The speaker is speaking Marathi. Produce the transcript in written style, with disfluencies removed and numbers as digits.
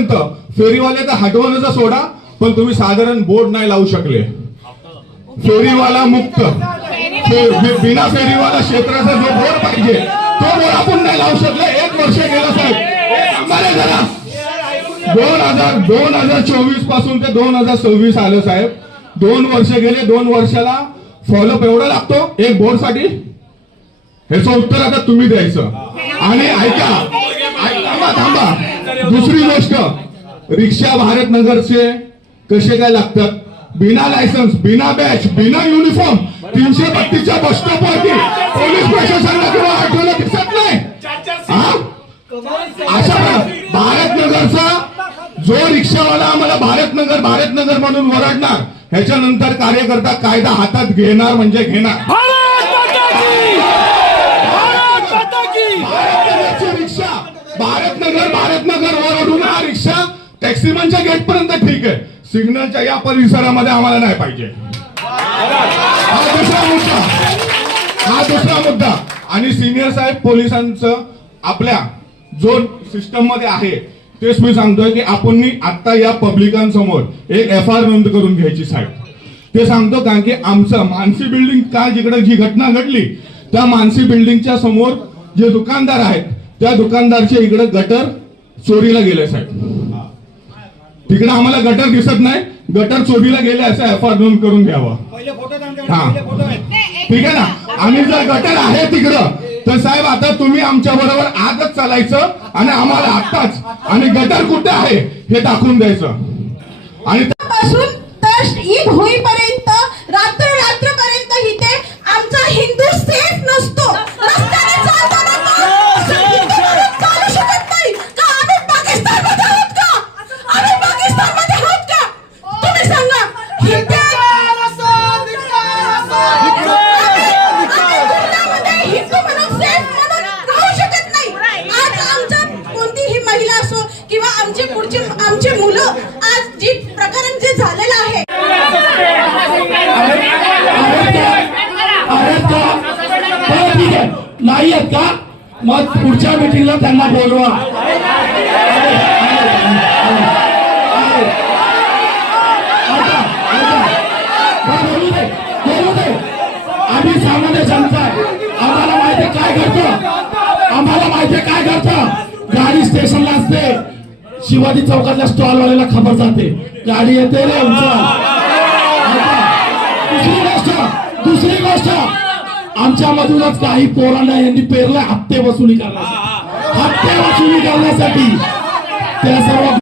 आतापर्यंत फेरीवाले तर हटवण्याचा सोडा, पण तुम्ही साधारण बोर्ड नाही लावू शकले. फेरीवाला मुक्त, बिना फेरीवाला क्षेत्राचा जो बोर्ड पाहिजे तो बोर्ड आपण नाही लावू शकले. 1 वर्ष गेलं साहेब, आम्हाला जरा 2024 पासून ते 2026 आलं साहेब. 2 वर्ष गेले. 2 वर्षाला फॉलोअप एवढा लागतो एक बोर्ड साठी. ह्याचं उत्तर आता तुम्ही द्यायचं. आणि ऐका, थांबा. दुसरी गोष्ट, रिक्षा भारतनगरचे कसे काय लागतात? बिना लायसन्स, बिना बॅच, बिना युनिफॉर्म 332च्या बस स्टॉपवरती पोलीस प्रशासनाला किंवा आठवलं दिसत नाही. अशा भारतनगरचा जो रिक्षावाला आम्हाला भारतनगर म्हणून वरडणार, ह्याच्यानंतर कार्यकर्ता कायदा हातात घेणार म्हणजे घेणार. रिक्षा भारतनगर वरडून हा रिक्षा टॅक्सीमनच्या गेट पर्यंत ठीक आहे, सिग्नलच्या या परिसरामध्ये आम्हाला नाही पाहिजे. हा दुसरा मुद्दा. आणि सिनियर साहेब पोलिसांचं आपल्या जो सिस्टम मध्ये आहे तेच मी सांगतोय की आपण आता या पब्लिकांसमोर एक FIR नोंद करून घ्यायची साहेब. ते सांगतो कारण की आमचं मानसी बिल्डिंग काल जिकडे जी घटना घडली त्या मानसी बिल्डिंगच्या समोर जे दुकानदार आहेत त्या दुकानदारच्या इकडे गटर चोरीला गेले साहेब. तिकडे आम्हाला गटर दिसत नाही, गटर चोरीला गेले असं FIR नोंद करून घ्यावा. हा ठीक आहे ना. आणि जर गटर आहे तिकडं तर साहेब आता तुम्ही आमच्या बरोबर आजच चालायचं आणि आम्हाला आत्ताच आणि गटर कुठे आहे हे दाखवून द्यायचं. आणि ईद होईपर्यंत रात्रपर्यंत इथे आमचा हिंदू सेफ नसतो. रस्त्याने चालताना चालू शकत नाही का? आम्ही पाकिस्तानमध्ये आहोत का? आम्ही पाकिस्तानमध्ये आहोत का? तुम्ही सांगा. हिंदू म्हणून सेफ म्हणून राहू शकत नाही. आज आमच्या कोणतीही महिला असो किंवा आमची मुलं आज जी प्रकरण जे झालेलं आहे नाही आहेत का? मग पुढच्या मीटिंगला त्यांना बोलवा. आम्ही सामान्य जनता आहे, आम्हाला माहिती काय करतो, आम्हाला माहिती काय करतो. गाडी स्टेशनला असते, शिवाजी चौकातल्या स्टॉलवाल्याला खबर जाते, गाडी येते रे दुसरी गोष्ट आमच्या मधूनच काही पोरांना यांनी पेरलं हप्ते वसुली करण्यासाठी त्या सर्व